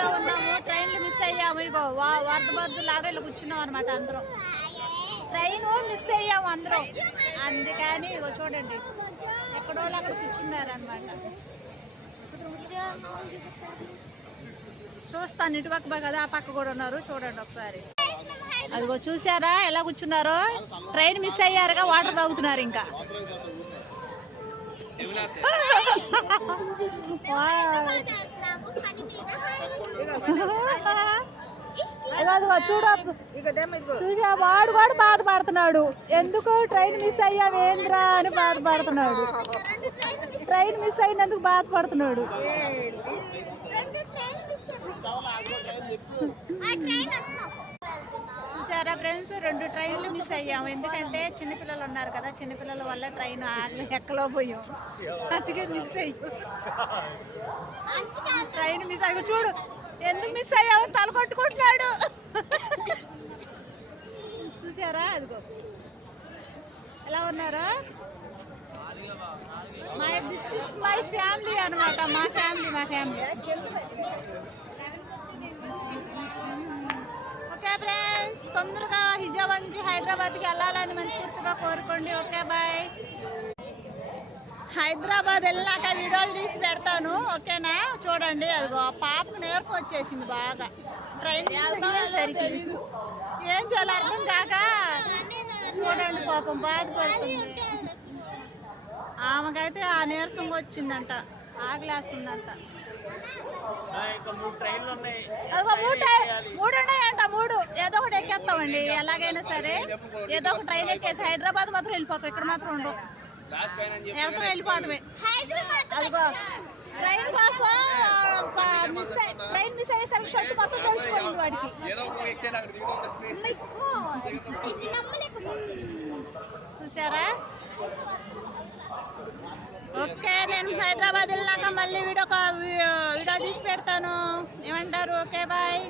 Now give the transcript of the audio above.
లో ఉన్నాము. ట్రైన్లు మిస్ అయ్యాము. ఇగో వరద బద్దు లాగా ఇలా కూర్చున్నాం అనమాట. అందరం ట్రైన్ మిస్ అయ్యాము అందరం. అందుకని ఇగో చూడండి ఎక్కడో అక్కడ కూర్చున్నారు అనమాట. చూస్తాను ఇటుపక్క కదా, ఆ పక్క కూడా ఉన్నారు. చూడండి ఒకసారి. అదిగో చూసారా ఎలా కూర్చున్నారో. ట్రైన్ మిస్ అయ్యారుగా వాటర్ తాగుతున్నారు. ఇంకా చూసా వాడు కూడా బాధపడుతున్నాడు. ఎందుకు ట్రైన్ మిస్ అయ్యావేంద్రా అని బాధపడుతున్నాడు. ట్రైన్ మిస్ అయినందుకు బాధపడుతున్నాడు. చూసారా ఫ్రెండ్స్, 2 ట్రైన్లు మిస్ అయ్యాము. ఎందుకంటే చిన్నపిల్లలు ఉన్నారు కదా, చిన్నపిల్లల వల్ల ట్రైన్ ఎక్కలో పోయాం. అందుకే మిస్ అయ్యాం. ట్రైన్ మిస్ అయ్యా. చూడు ఎందుకు మిస్ అయ్యావు తల కొట్టుకుంటున్నాడు. చూసారా అదిగో ఎలా ఉన్నారా. దిస్ ఇస్ మై ఫ్యామిలీ అనమాట. మా ఫ్యామిలీ. ఓకే ఫ్రెండ్స్, తొందరగా విజయవాడ నుంచి హైదరాబాద్కి వెళ్ళాలని మనస్ఫూర్తిగా కోరుకోండి. Okay bye. హైదరాబాద్ వెళ్ళాక వీడియోలు తీసి పెడతాను. ఓకేనా. చూడండి అదిగో ఆ పాపకు నీరసం వచ్చేసింది బాగా. ట్రైన్ సరికి ఏం చేయాలి అర్థం కాక చూడండి పాపం బాధపడుతుంది. ఆమెకైతే ఆ నీరసం వచ్చిందంట, ఆకలేస్తుందంట. మూడు ఉన్నాయంట. 3 ఏదో ఒకటి ఎక్కేస్తామండి. ఎలాగైనా సరే ఏదో ఒక ట్రైన్ ఎక్కేసి హైదరాబాద్ మాత్రం వెళ్ళిపోతాం. ఇక్కడ మాత్రం ఉండవు. ఎవరు వెళ్ళిపోవడమే. అదిగో ట్రైన్ కోసం ట్రైన్ మిస్ అయ్యేసరికి షర్ట్ మొత్తం తడిచిపోయింది వాడికి. చూసారా. ఓకే, నేను హైదరాబాద్ వెళ్ళాక మళ్ళీ వీడియో తీసి పెడతాను. ఏమంటారు. Okay bye.